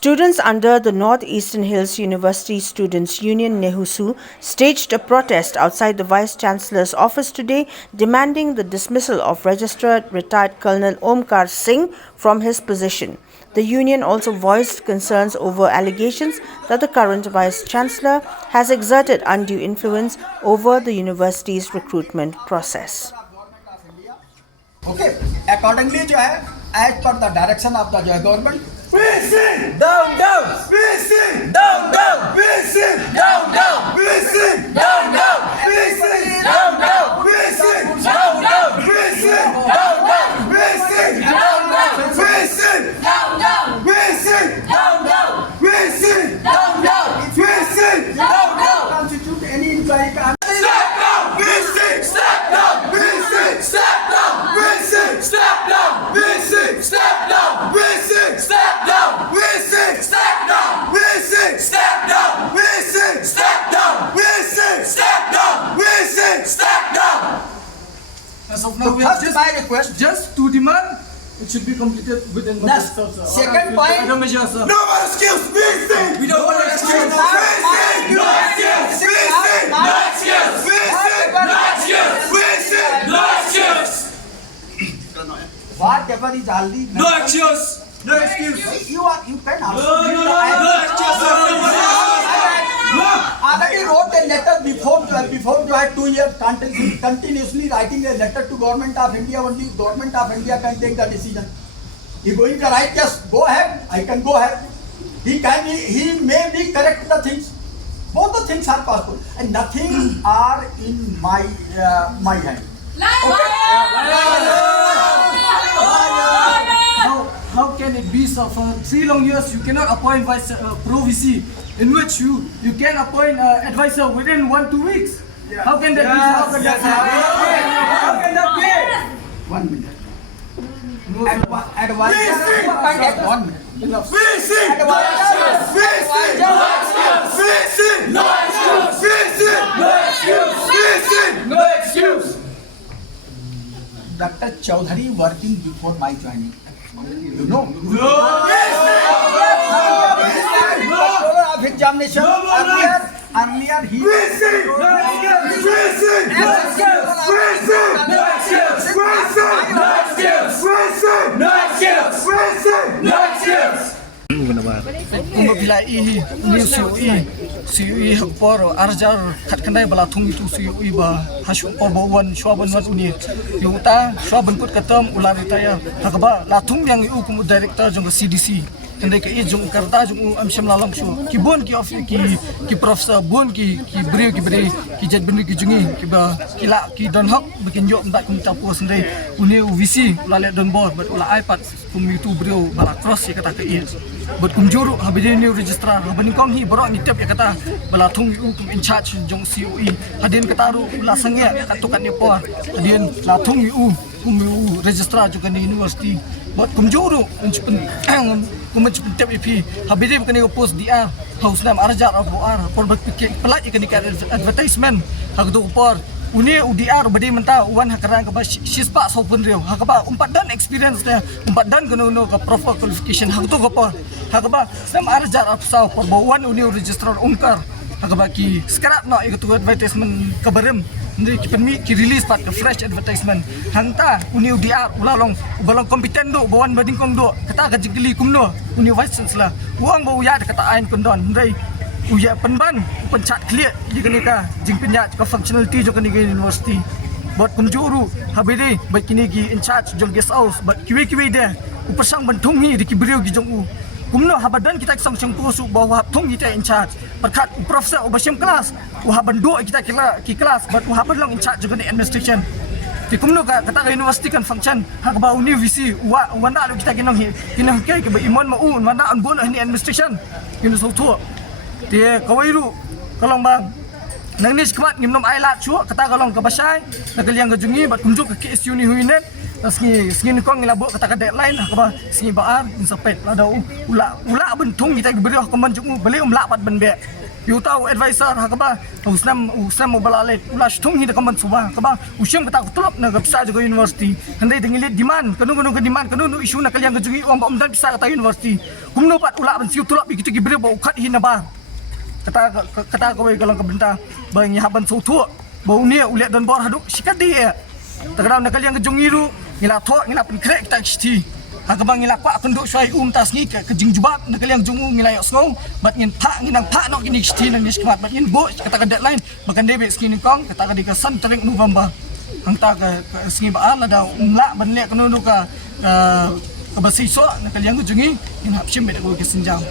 Students under the Northeastern Hills University Students' Union NEHUSU staged a protest outside the Vice-Chancellor's office today, demanding the dismissal of Registered Retired Colonel Omkar Singh from his position. The union also voiced concerns over allegations that the current Vice-Chancellor has exerted undue influence over the university's recruitment process. Okay, accordingly, as per the direction of the government, VC! down, down, VC! down, down, VC! down, down, VC! down, down, VC! down, down, VC! down, down, VC! down, down, VC! down, down, VC! down, down, VC! down, down, VC! down, down, VC! down, down. Constitute any inquiry. Step down! VC! Step down! VC! Step down! VC! Step down! VC! Step down! VC! Step down! VC! Step down! VC! Step down! VC! Step down! VC! Step down! VC! Step down! As of So now, we have first my request, just to demand it should be completed within Next, second point. Other measures, sir. No more excuse! VC! We don't want to excuse. VC! No excuse! VC! No excuse! VC! No excuse! VC! No excuse! whatever is already No excuse. No excuse. you can also No excuse. already wrote a letter before you had 2 years continuously writing a letter to government of India. Only government of India can take the decision. He going to write, just go ahead, I can go ahead. He may be correct the things. Both the things are possible and nothing are in my hand. How can it be so? For 3 long years, you cannot appoint pro VC, in which you can appoint advisor within 1-2 weeks. How can that be? How can that How can that be? 1 minute. No, sir. Advisor, 1 minute. VC! No excuse! VC! No excuse! VC! No excuse! VC! No excuse! VC! No excuse! Dr. Chaudhary working before my joining. You know? Of examination. Earlier he. VC! No excuse! VC! No excuse! VC! No excuse! VC! No excuse! VC! No excuse! VC! No excuse! Apabila new COE hakpor arjar khatkanai bala thung itu COE ba hasu porbawan shwaban wan uni yuta shwaban kut katam ularita hakba lathung yang kum director jong CDC tendai ke jong karta jong amsham lalang shu ki bon ki of ki professor bon ki bri ki jat bendi ki jungi ki ba kila ki don hok bikin yo ndak kum tapu sendai uni VC lalet don bor but ula iPad kum YouTube brio bala cross ya kata ke but kum juru habis new registrar habani kong hi borok ni tep ya kata bala thung kum in charge jong COE hadin kataru ula sangya katukan ni por hadin la thung kum registrar juga di university but kum juru kum tep IP habis bukan ni post dia house nam arjar of ar por pelak ikan ikan advertisement hak tu por uni UDR badi menta wan hakaran ka sispa sopun rio hakaba umpat dan experience dia umpat dan kuno ka proper qualification hak tu apa hakaba sam arjar afsau por bawan uni registrar Omkar hakaba ki scrap no ikut advertisement kabarem ndi ki penmi ki release pat ka fresh advertisement hangta uni UDR ulalong kompeten do bawan bading kong do kata ka jigli kumno uni vice chancellor uang bau ya kata ain kondon ndai uya penban pencat clear di kenika jing penyat ke functionality jo kenika university buat kumjuru habiri baik kini gi in charge jong guest house but kiwi dia upasang bantungi di kibriu gi jong kumno habadan kita sang sang pusu bawa tung kita in charge perkat professor ubashim kelas haban do kita ki kelas but haban long in charge juga di administration di kumno kata ka university kan function hak ba uni VC wanda lu kita kinang ke imon mau wanda an bon ni administration kini so tu dia kawairu kalong bang nang nis kmat ngimnom ailat chu kata kalong ka basai nagaliang gajungi bat kunjuk ke KSU ni huinen sengi kong ngilabo kata ka deadline ka ba sengi baar insapet lada ula bentung kita beri koman jungu beli umla pat benbe Yu tahu advisor hakaba usnam mobalale ulas tung hi kaman suba kaba usyam kata kutulap na gapsa juga university handai dengilit demand kanu ke demand kanu isu na kalian kejungi om dan bisa kata university kumno pat ulak ban siu tulap bikitu gibre bau khat hi na ba kata ko galang kebenta bang haban so tu bau ni uliat dan bor haduk sikat dia terkadang na kalian kejungi ru ngila tho ngila pen krek tak sti hakabang ngila kwa kenduk syai tas ni ke jing jubab nak yang jungu ngila yok sngong bat ngin pa nok ini sti nang ni skmat bat ngin bo kata ka deadline bakan debe skini kong kata ka dikasan terik November hang ta ka singi ba ala da ngla ban le kanu ka basi so nak yang jungi ngin hap shim be ko ke senjam